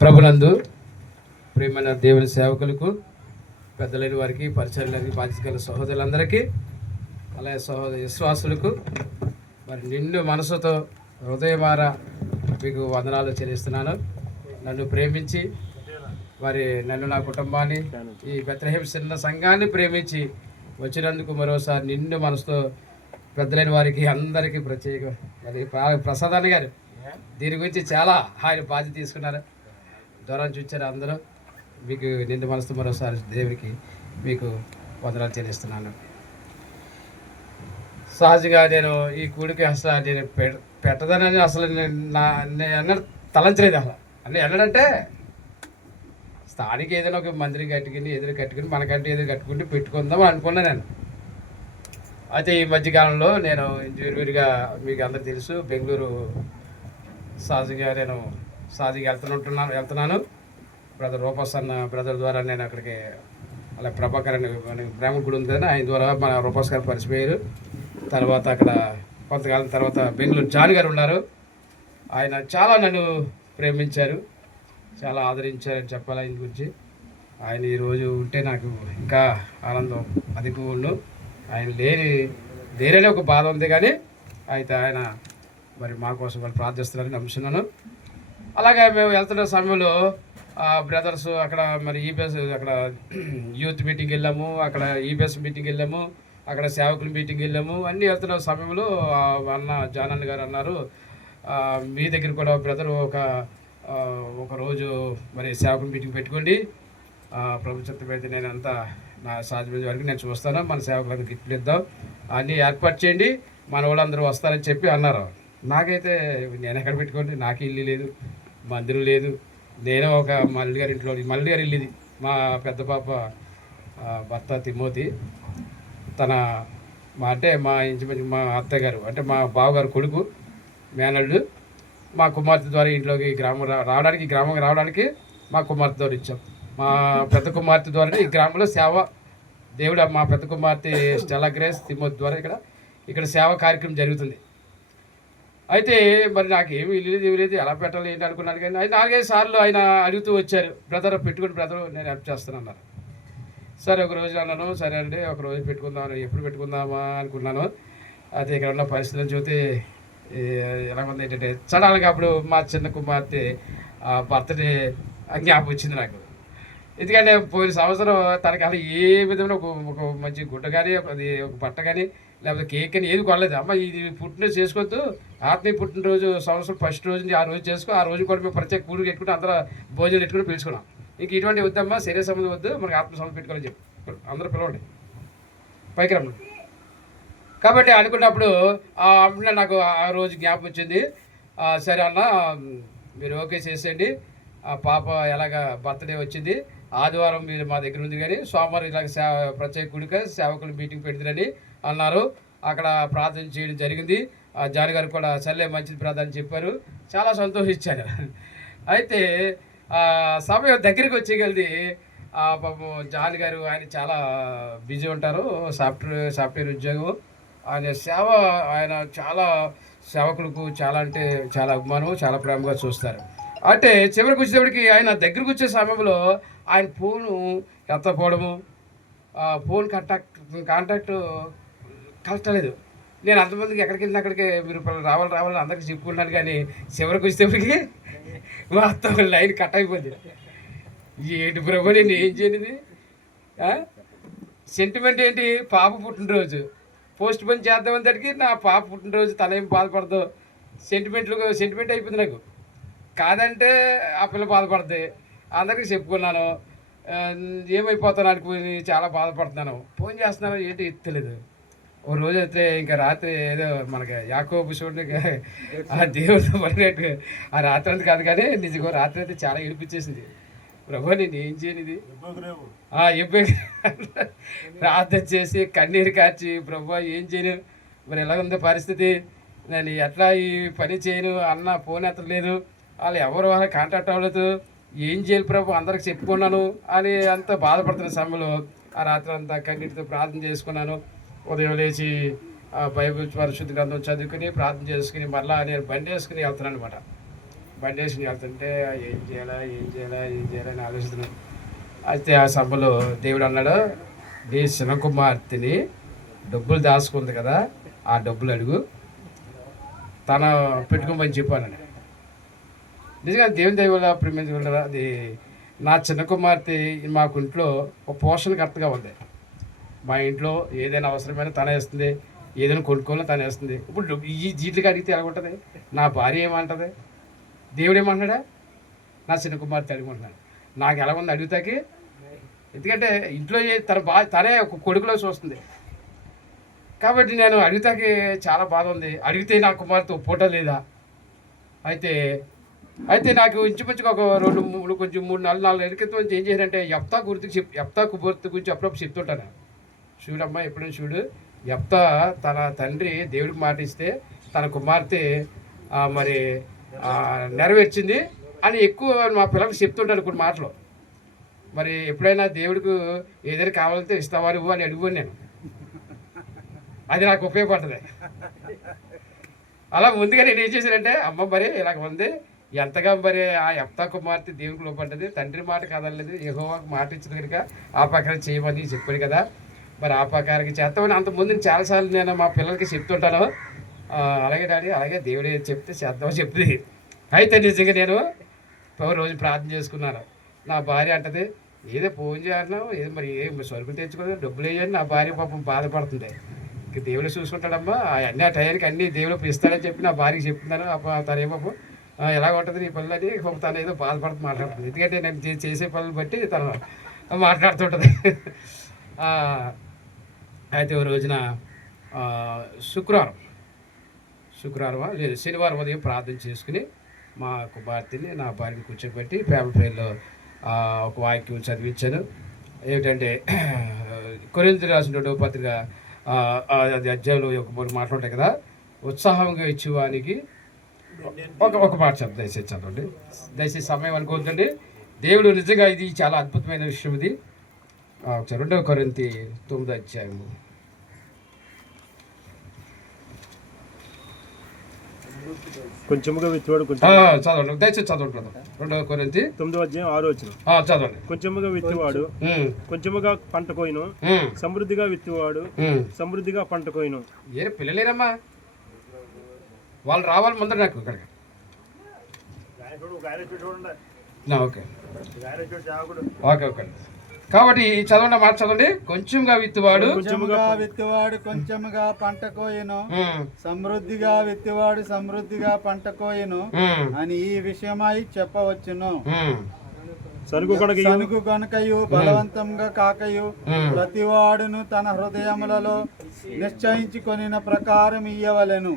ప్రభునందు ప్రేమైన దేవుని సేవకులకు, పెద్దలైన వారికి, పరిచయాలకి బాధ్యత గల సహోదరులందరికీ, అలాగే విశ్వాసులకు మరి నిండు మనసుతో హృదయమార మీకు వందనాలు చెల్లిస్తున్నాను. నన్ను ప్రేమించి నన్ను, నా కుటుంబాన్ని, ఈ బెత్లెహేం చిన్న సంఘాన్ని ప్రేమించి వచ్చినందుకు మరోసారి నిండు మనసుతో పెద్దలైన వారికి అందరికీ ప్రత్యేక. మరి ప్రసాదాన్ని గారు దీని గురించి చాలా ఆయన బాధ్యత తీసుకున్నారు. దూరం చూచారు అందరూ. మీకు నిండు మనసుతో మరోసారి దేవునికి మీకు వందనాలు చెల్లిస్తున్నాను. సహజంగా నేను ఈ కూడికి అసలు నేను పెట్టదనని అసలు నేను ఎన్నడూ తలంచలేదు. అసలు అంటే ఎన్నడంటే స్థానిక ఏదైనా ఒక మందిరం కట్టుకుని ఎదురు కట్టుకుని మనకంటే ఎదురు కట్టుకుంటే పెట్టుకుందాం అనుకున్నాను నేను. అయితే ఈ మధ్యకాలంలో నేను ఇంజనీర్గా మీకు అందరికి తెలుసు, బెంగళూరు సహజంగా నేను వెళ్తున్నాను. బ్రదర్ రూపస్ అన్న బ్రదర్ ద్వారా నేను అక్కడికి, అలా ప్రభాకర్ అని ప్రేమ గుడి ఉంది కదా, ఆయన ద్వారా మన రూపస్ గారు పరిచిపోయారు. తర్వాత అక్కడ కొంతకాలం తర్వాత బెంగళూరు జాన్ గారు ఉన్నారు. ఆయన చాలా నన్ను ప్రేమించారు, చాలా ఆదరించారని చెప్పాలి. ఆయన గురించి ఆయన ఈరోజు ఉంటే నాకు ఇంకా ఆనందం అధికంగా. ఆయన లేరనే ఒక బాధ ఉంది, కానీ అయితే ఆయన మరి మా కోసం వాళ్ళు ప్రార్థిస్తున్నారని నమ్ముతున్నాను. అలాగే మేము వెళ్తున్న సమయంలో బ్రదర్స్ అక్కడ మరి ఈబీఎస్ అక్కడ యూత్ మీటింగ్ వెళ్ళాము, అక్కడ ఈబీఎస్ మీటింగ్ వెళ్ళాము, అక్కడ సేవకుల మీటింగ్ వెళ్ళాము. అన్నీ వెళ్తున్న సమయంలో అన్న జానన్న గారు అన్నారు, మీ దగ్గర కూడా బ్రదర్ ఒక రోజు మరి సేవకుల మీటింగ్ పెట్టుకోండి, ప్రభు చిత్తం అయితే నేను అంతా నా సాధ్యమైన వరకు నేను చూస్తాను, మన సేవకులందరూ గిఫ్ట్లు ఇద్దాం, అన్నీ ఏర్పాటు చేయండి, మన వాళ్ళందరూ వస్తారని చెప్పి అన్నారు. నాకైతే నేను ఎక్కడ పెట్టుకోండి, నాకు ఇల్లు లేదు, మందిరం లేదు. నేను ఒక మల్లి గారి ఇంట్లో, మల్లి గారి ఇల్లు ఇది, మా పెద్ద పాప భర్త తిమోతి, తన మా ఇంచుమించు మా అత్తగారు అంటే మా బావగారు కొడుకు మేనల్లుడు, మా కుమార్తె ద్వారా ఇంట్లోకి గ్రామం రావడానికి మా కుమార్తె ద్వారా ఇచ్చాం. మా పెద్ద కుమార్తె ద్వారా ఈ గ్రామంలో సేవ దేవుడు, మా పెద్ద కుమార్తె స్టెల్లా గ్రేస్ తిమోతి ద్వారా ఇక్కడ సేవ కార్యక్రమం జరుగుతుంది. అయితే మరి నాకు ఏమి లేదు ఎలా పెట్టాలి ఏంటి అనుకున్నాను. కానీ 4-5 సార్లు ఆయన అడుగుతూ వచ్చారు, బ్రదర్ పెట్టుకుని బ్రదర్ నేను హెల్ప్ చేస్తానన్నారు. సరే ఒక రోజు అన్నాను, సరే అండి ఒక రోజు పెట్టుకుందామని. ఎప్పుడు పెట్టుకుందామా అనుకున్నాను. అయితే ఇక్కడ ఉన్న పరిస్థితులను చూస్తే ఎలా ఉంది ఏంటంటే సడన్గా అప్పుడు మా చిన్న కుమార్తె బర్త్డే జ్ఞాపకం వచ్చింది నాకు. ఎందుకంటే పోయిన సంవత్సరం తనకి అసలు ఏ విధమైన ఒక మంచి గుడ్డ కానీ ఒక బట్ట కానీ లేకపోతే కేక్ అని ఏది కొనలేదు. అమ్మ ఇది పుట్టినరోజు చేసుకోవద్దు, ఆత్మీయ పుట్టినరోజు సంవత్సరం ఫస్ట్ రోజు ఆ రోజు చేసుకో, ఆ రోజు కూడా మేము ప్రత్యేక కూడి పెట్టుకుంటే అందరూ భోజనం పెట్టుకుని పిలుచుకున్నాం. ఇంక ఇటువంటి వద్దమ్మా, శరీర సంబంధం వద్దు, మనకి ఆత్మ సంబంధం పెట్టుకోవాలని చెప్పి అందరూ పిలవండి, పైకి రమ్మ. కాబట్టి అనుకున్నప్పుడు అప్పుడు నాకు ఆ రోజు జ్ఞాపకం వచ్చింది. సరే అన్న మీరు ఓకే చేసేయండి, ఆ పాప ఎలాగ బర్త్డే వచ్చింది, ఆదివారం మీరు మా దగ్గర ఉంది, కానీ సోమవారం ఇలాగ ప్రత్యేక గుడిక సేవకులు మీటింగ్ పెడతారని అన్నారు. అక్కడ ప్రార్థన చేయడం జరిగింది. జాన్ గారు కూడా సర్లే మంచిది ప్రార్థన చెప్పారు, చాలా సంతోషించారు. అయితే సమయం దగ్గరికి వచ్చేగలిది పాపం జాన్ గారు ఆయన చాలా బిజీ ఉంటారు, సాఫ్ట్వేర్ ఉద్యోగం. ఆయన సేవ, ఆయన చాలా సేవకులకు చాలా అంటే చాలా అభిమానం, చాలా ప్రేమగా చూస్తారు. అంటే చివరికి వచ్చేటప్పటికి ఆయన దగ్గరకు వచ్చే సమయంలో ఆయన ఫోను ఎత్తపోవడము, ఫోన్ కాంటాక్ట్ కలగలేదు. నేను అంతమందికి ఎక్కడికి వెళ్ళిన అక్కడికి మీరు రావాలని అందరికీ చెప్పుకుంటున్నాను, కానీ చివరికి వచ్చేటప్పటికి మొత్తం లైన్ కట్ అయిపోయింది. ఏంటి ప్రభు నేను ఏం చేయనిది, సెంటిమెంట్ ఏంటి, పాప పుట్టినరోజు పోస్ట్ పోన్ చేద్దామంతటికి నా పాప పుట్టినరోజు తనేం బాధపడదు, సెంటిమెంట్ అయిపోయింది నాకు. కాదంటే ఆ పిల్ల బాధపడుతుంది, అందరికీ చెప్పుకున్నాను, ఏమైపోతాను అనుకుని చాలా బాధపడుతున్నాను. ఫోన్ చేస్తున్నాను, ఏంటి ఎత్తలేదు. ఓ రోజు అయితే ఇంకా రాత్రి ఏదో మనకి యాకోబు చూడండి ఆ దేవుడితో పడినట్టు ఆ రాత్రి అంతా కాదు, కానీ నిజంగా రాత్రి అయితే చాలా ఏడిపించేసింది. ప్రభు నేను ఏం చేయనిది, ప్రార్థన చేసి కన్నీరు కార్చి ప్రభు ఏం చేయను, మరి ఎలా ఉంది పరిస్థితి, నేను ఎట్లా ఈ పని చేయను, అన్న ఫోన్ ఎత్తలేదు, వాళ్ళు ఎవరు వాళ్ళ కాంటాక్ట్ అవ్వలేదు, ఏం చేయాలి ప్రభు అందరికి చెప్పుకున్నాను అని అంత బాధపడుతున్న సమయంలో ఆ రాత్రి అంతా కన్నీటితో ప్రార్థన చేసుకున్నాను. ఉదయం లేచి బైబిల్ పరిశుద్ధ గ్రంథం చదువుకుని ప్రార్థన చేసుకుని మరలా నేను బండి వేసుకుని వెళ్తున్నాను అనమాట. బండి వేసుకుని వెళ్తుంటే ఏం చేయాలా అని ఆలోచిస్తున్నాను. అయితే ఆ సభలో దేవుడు అన్నాడు, నీ చిన్న కుమార్తెని డబ్బులు దాచుకుంది కదా, ఆ డబ్బులు అడుగు, తన పెట్టుకోమని చెప్పాను. నిజంగా దేవుని దైవంలో ప్రేమించగలరా? అది నా చిన్న కుమార్తె మాకు ఇంట్లో ఒక పోషణకర్తగా ఉంది. మా ఇంట్లో ఏదైనా అవసరమైనా తనే వేస్తుంది, ఏదైనా కొనుక్కోవాలో తనే వేస్తుంది. ఇప్పుడు ఈ జీట్లకి అడిగితే ఎలా ఉంటుంది? నా భార్య ఏమంటుంది? దేవుడు ఏమంటున్నాడా? నా చిన్న కుమార్తె అడుగుంటున్నాడు. నాకు ఎలా ఉంది అడుగుతాకి? ఎందుకంటే ఇంట్లో తనే ఒక కొడుకులో చూస్తుంది. కాబట్టి నేను అడుగుతాకి చాలా బాధ ఉంది. అడిగితే నా కుమార్తె ఫోటో లేదా? అయితే నాకు ఇంచుమించుగా ఒక 3-4 ఏళ్ళ క్రితం ఏం చేశారంటే యెఫ్తా కుమార్తె గురించి అప్పుడప్పుడు చెప్తుంటాను. చూడమ్మా, ఎప్పుడైనా చూడు, యెఫ్తా తన తండ్రి దేవుడికి మాట ఇస్తే తన కుమార్తె మరి నెరవేర్చింది అని ఎక్కువ మా పిల్లలకు చెప్తుంటాను కొన్ని మాటలు. మరి ఎప్పుడైనా దేవుడికి ఏదైనా కావాలంటే ఇస్తావా నువ్వు అని అడుగుని నేను. అది నాకు ఉపయోగపడుతుంది. అలా ముందుగా నేను ఏం చేశానంటే, అమ్మ మరి ఇలాగ ఉంది, ఎంతగా మరి ఆ యెఫ్తా కుమార్తె దేవుడికి లోపడ్డది, తండ్రి మాట కదలలేదు, యెహోవాకు మాట ఇచ్చింది కనుక ఆ ప్రకారం చేయమని చెప్పాడు కదా, మరి ఆ ప్రకారంగా చేస్తామని అంతకుముందు చాలాసార్లు నేను మా పిల్లలకి చెప్తుంటాను. అలాగే డాడీ, అలాగే దేవుడు చెప్తే చేద్దామని చెప్తుంది. అయితే నిజంగా నేను రోజు ప్రార్థన చేసుకున్నాను. నా భార్య అంటది, ఏదో ఫోన్ చేయాలన్నావు, ఏదో మరి సరుకులు తెచ్చుకోవాలి, డబ్బులు వేయాలని. నా భార్య పాపం బాధపడుతుంది. ఇంక దేవుడు చూసుకుంటాడమ్మా, అన్ని ఆ టైంకి అన్ని దేవుడు ఇస్తాడని చెప్పి నా భార్యకి చెప్తున్నాను. తనేమో ఎలా ఉంటుంది నీ పనులని తను ఏదో బాధపడుతూ మాట్లాడుతుంది. ఎందుకంటే నేను చేసే పనులు బట్టి తను మాట్లాడుతుంటుంది. అయితే ఓ రోజున శుక్రవారం లేదు శనివారం ఉదయం ప్రార్థన చేసుకుని మా కుమార్తెని నా భార్యని కూర్చోబెట్టి పేపర్ ప్రేయర్లో ఒక వాక్యం చదివించాను. ఏమిటంటే కొరింథీయులకు రాసిన పత్రిక అధ్యాయంలో ఒక 3 మాటలు ఉంటాయి కదా, ఉత్సాహంగా ఇచ్చేవానికి ఒక మాట దయచేసి చదవండి. దయచేసి సమయం అనుకోవద్దండి. దేవుడు నిజంగా ఇది చాలా అద్భుతమైన విషయం. ఇది 2 కొరింథీ 9 అధ్యాయము. కొంచెముగా విత్తువాడు చదవండి, దయచేసి చదవండి. 2 కొరింథీ 9 అధ్యాయం 6 వచనం చదవండి. కొంచెముగా విత్తువాడు కొంచెముగా పంట కోయిను, సమృద్ధిగా విత్తువాడు సమృద్ధిగా పంట కోయిను. ఏ పిల్లలేరమ్మా, వాళ్ళు రావాలి ముందర నాకు ఇక్కడికి. Okay okay okay. కాబట్టి చదవండి, మాట చదవండి. కొంచెంగా విత్తువాడు కొంచెముగా పంట కోయను, సమృద్ధిగా విత్తువాడు సమృద్ధిగా పంట కోయను అని ఈ విషయమై చెప్పవచ్చును. సనుగు కనుకయు బలవంతంగా కాకయు ప్రతివాడును తన హృదయములలో నిశ్చయించుకొనిన ప్రకారం ఇయ్యవలెను.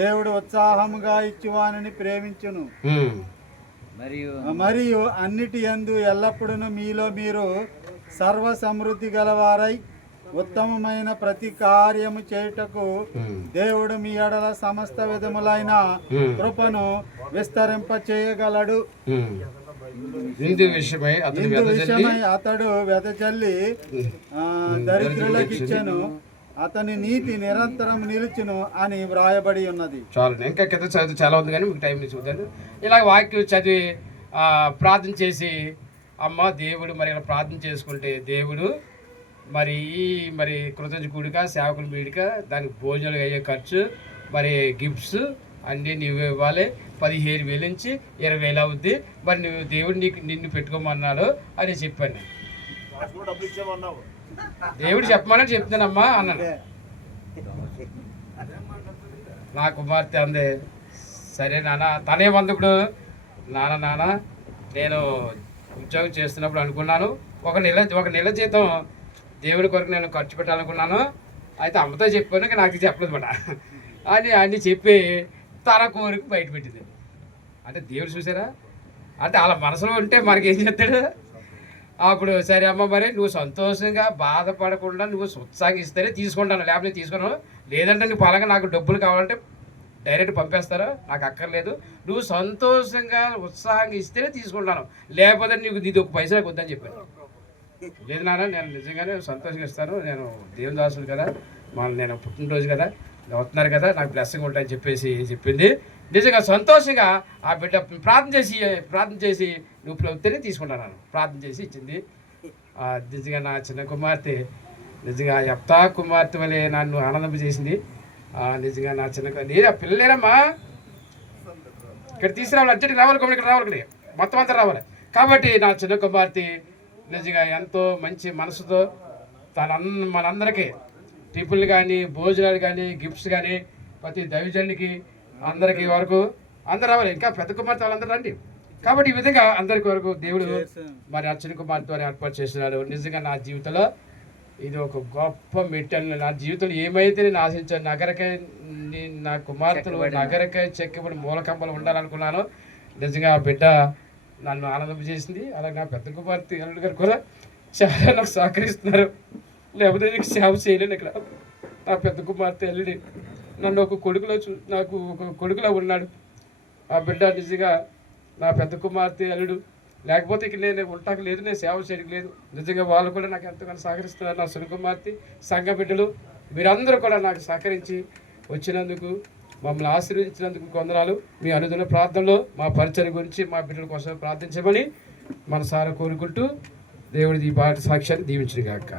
దేవుడు ఉత్సాహముగా ఇచ్చువానిని ప్రేమించును. మరియు అన్నిటి యందు ఎల్లప్పుడూ మీలో మీరు సర్వ సమృద్ధి గలవారై ఉత్తమమైన ప్రతి కార్యము చేయుటకు దేవుడు మీ ఎడల సమస్త విధములైన కృపను విస్తరింప చేయగలడు. ఇందు విషయమై అతడు వెదజల్లి దరిద్రులకిచ్చెను, అతని నీతి నిరంతరం నిలుచును అని వ్రాయబడి ఉన్నది. చాలు, ఇంకా కింద చదివి చాలా ఉంది కానీ మీకు టైం చూద్దాను. ఇలా వాక్యం చదివి ప్రార్థన చేసి, అమ్మ దేవుడు మరి ఇలా ప్రార్థన చేసుకుంటే దేవుడు మరి కృతజ్ఞ కూడిక సేవకుల మీడిక దానికి భోజనాలు అయ్యే ఖర్చు మరి గిఫ్ట్స్ అన్నీ నువ్వు ఇవ్వాలి. 15,000 నుంచి 20,000 అవుద్ది. మరి నువ్వు దేవుడు నిన్ను పెట్టుకోమన్నాడు అని చెప్పాను. దేవుడు చెప్పమని చెప్తానమ్మా అన్నాడు. నా కుమార్తె అంది, సరే నాన్న. తనేమంది ఇప్పుడు, నాన్న నేను ఉద్యోగం చేస్తున్నప్పుడు అనుకున్నాను ఒక నెల జీతం దేవుడి కొరకు నేను ఖర్చు పెట్టాలనుకున్నాను. అయితే అమ్మతో చెప్పాను, నాకు చెప్పలేదు మాట అని అన్నీ చెప్పి తన కోరిక బయట పెట్టింది. అంటే దేవుడు చూసారా, అంటే అలా మనసులో ఉంటే మనకేం చేస్తాడు. అప్పుడు సరే అమ్మ, మరి నువ్వు సంతోషంగా బాధపడకుండా నువ్వు ఉత్సాహిస్తేనే తీసుకుంటాను, లేకపోతే తీసుకున్నాను. లేదంటే నువ్వు పలంగా నాకు డబ్బులు కావాలంటే డైరెక్ట్ పంపేస్తారు, నాకు అక్కర్లేదు. నువ్వు సంతోషంగా ఉత్సాహంగా ఇస్తేనే తీసుకుంటాను, లేకపోతే నీది ఒక పైసా వద్దని చెప్పాను. లేదు నాన్న, నేను నిజంగానే సంతోషంగా ఇస్తాను, నేను దేవుని దాసుడు కదా, నేను పుట్టినరోజు కదా, వస్తున్నారు కదా, నాకు బ్లెస్సింగ్ ఉంటాయని చెప్పేసి చెప్పింది. నిజంగా సంతోషంగా ఆ బిడ్డ ప్రార్థన చేసి నువ్వు ప్రభుత్వనే తీసుకుంటాను ప్రార్థన చేసి ఇచ్చింది. నిజంగా నా చిన్న కుమార్తె నిజంగా యెఫ్తా కుమార్తె వలె నన్ను ఆనందం చేసింది. నిజంగా నా చిన్న నేను ఆ పిల్లలేరమ్మా ఇక్కడ తీసుకురావాలి, అర్జెంట్గా రావాలి, ఇక్కడ రావాలి, ఇక్కడ మొత్తం అంతా రావాలి. కాబట్టి నా చిన్న కుమార్తె నిజంగా ఎంతో మంచి మనసుతో మనందరికీ టిఫిన్లు కానీ భోజనాలు కానీ గిఫ్ట్స్ కానీ ప్రతి దైవజనునికి అందరికీ వరకు అందరు రావాలి. ఇంకా పెద్ద కుమార్తె వాళ్ళందరూ రండి. కాబట్టి ఈ విధంగా అందరికి వరకు దేవుడు మరి ఆ చిన్న కుమార్తె ఏర్పాటు చేస్తున్నాడు. నిజంగా నా జీవితంలో ఇది ఒక గొప్ప మెట్టెలు. నా జీవితంలో ఏమైతే నేను ఆశించాను, నా కుమార్తెలు నగరకాయ చెక్కబడి మూలకంపలు ఉండాలనుకున్నాను. నిజంగా ఆ బిడ్డ నన్ను ఆనందం చేసింది. అలాగే నా పెద్ద కుమార్తె అల్లుడు గారు కూడా చాలా నాకు సహకరిస్తున్నారు. లేకపోతే నీకు సేవ చేయలేను. ఇక్కడ నా పెద్ద కుమార్తె అల్లుడి నన్ను నాకు ఒక కొడుకులో ఉన్నాడు. ఆ బిడ్డ నిజంగా నా పెద్ద కుమార్తె అల్లుడు లేకపోతే ఇక నేను ఉంటాక లేదు, నేను సేవ చేయడం లేదు. నిజంగా వాళ్ళు కూడా నాకు ఎంతగానో సహకరిస్తున్నారు. నా సున కుమార్తె సంఘ బిడ్డలు మీరందరూ కూడా నాకు సహకరించి వచ్చినందుకు, మమ్మల్ని ఆశీర్వదించినందుకు వందనాలు. మీ అనుదిన ప్రార్థనలో మా పరిచయం గురించి మా బిడ్డల కోసం ప్రార్థించమని మనసారా కోరుకుంటూ దేవుడి ఈ బాట సాక్ష్యాన్ని దీవించుగాక.